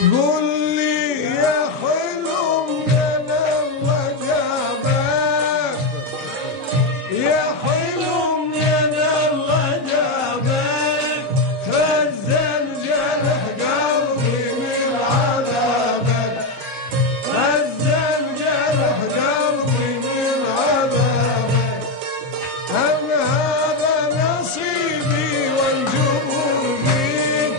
قول لي يا حلو من الله جابك، يا حلو من الله جابك، خزن جرح قلبي من عذابك، خزن جرح قلبي من عذابك. أنا هذا نصيبي والجبر بيك،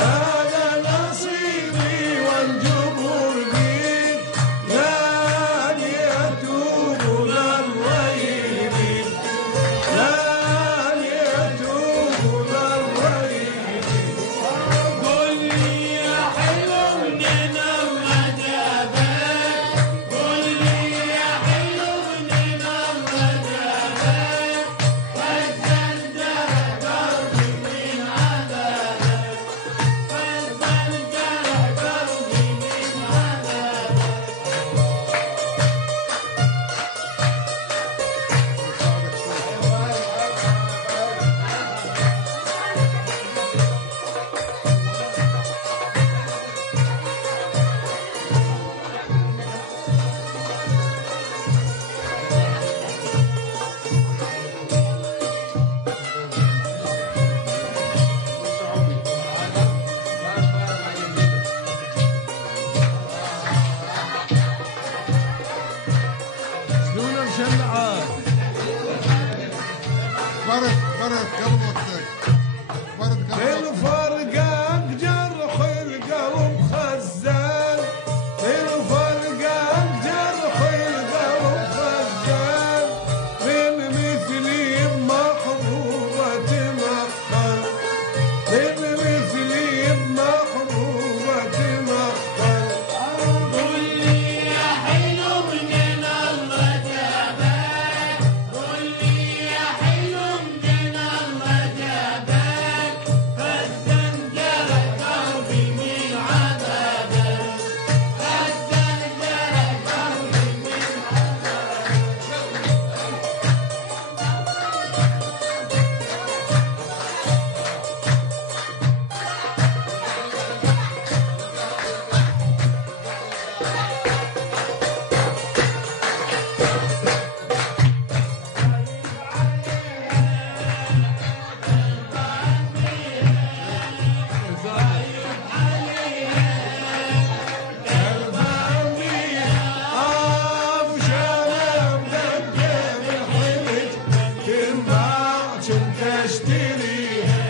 هذا نصيبي والجبر بيك، لاني أتوب لله يهديك، لاني أتوب لله يهديك. قل لي يا حلو من الله جابك، قل لي يا حلو من الله جابك، خزن جرح قلبي من عذابك، خزن جرح قلبي من عذابك. شلون مشلعات؟ برد قبل وقتك، برد قبل من وقتك. فرقك جرح القلب خزان، من فرقك جرح القلب خزان، من مثلي بمحبوبة مخل، من مثلي بمحبوبة مخل. قل لي يا حلو من الله جابك، قل لي يا حلو من الله جابك، خزن جرح قلبي من عذابك، خزن جرح قلبي من أبو شنب قدم الحمج، تنباع كنت اشتريها.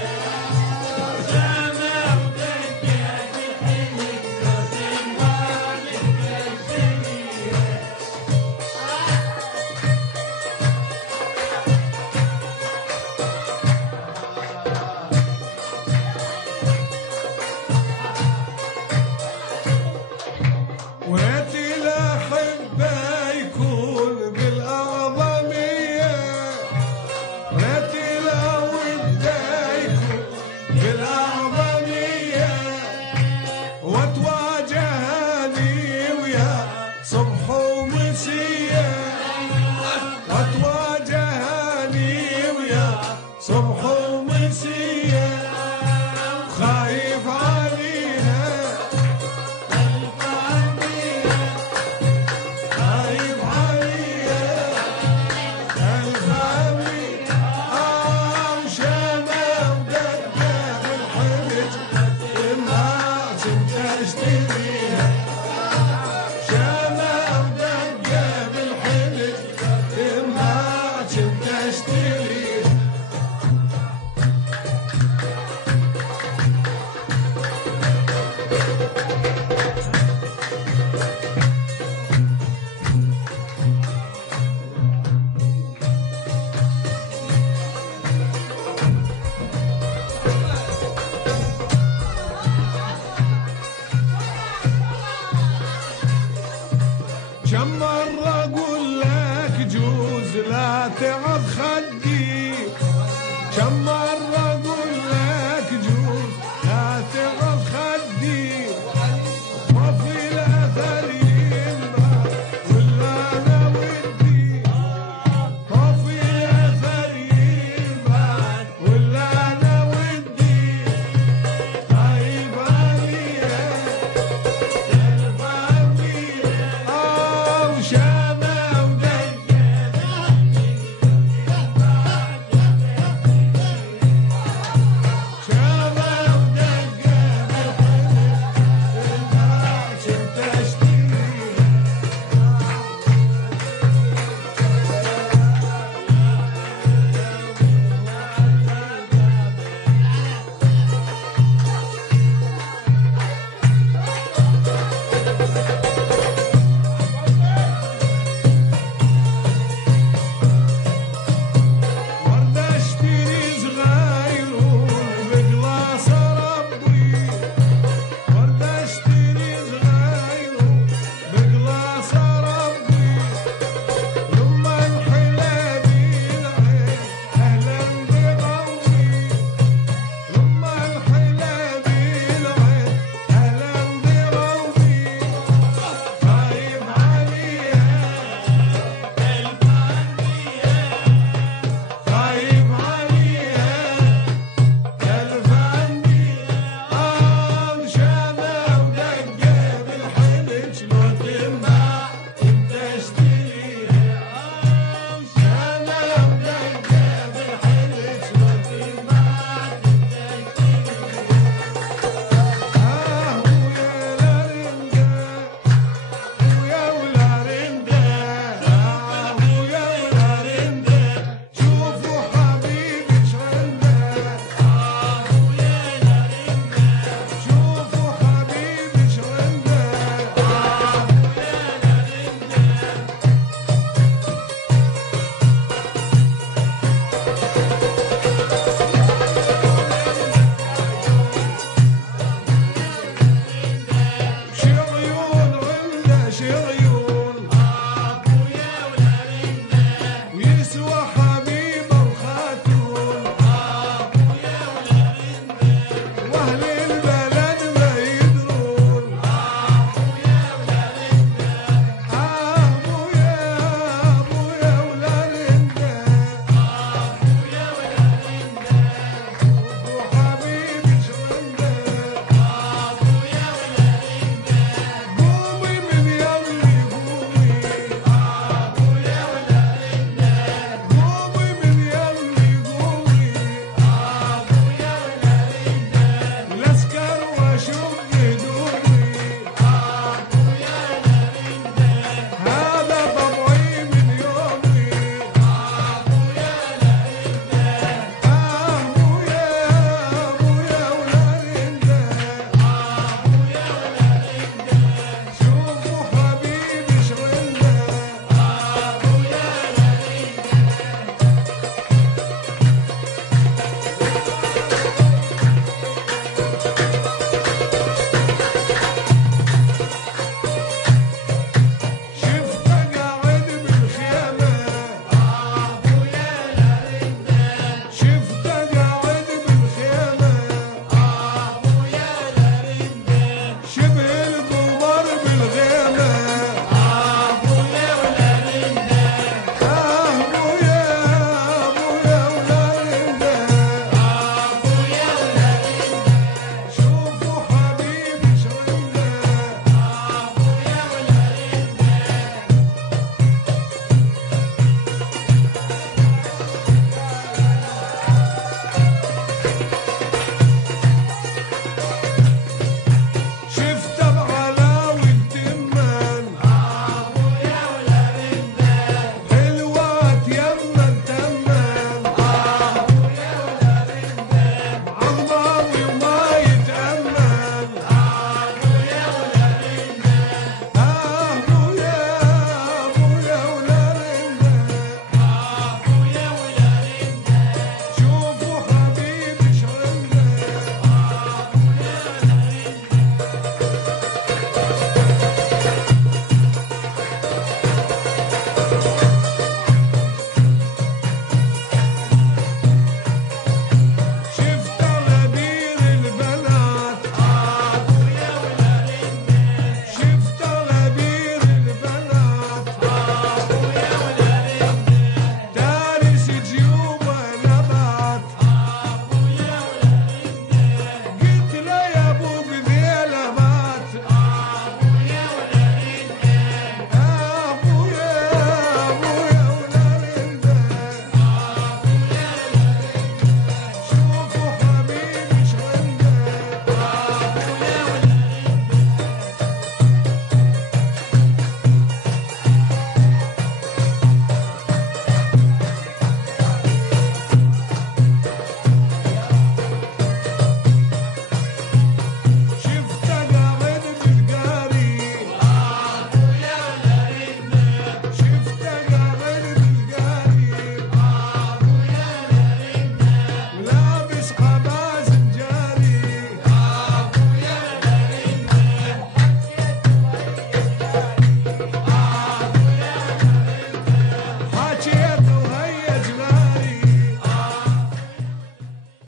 وريت الأحبة يكون بالأعظمية، وريت الودة يكون بالأعظمية، وتواجهني ويا صبح ومسية، وتواجهني ويا صبح ومسية.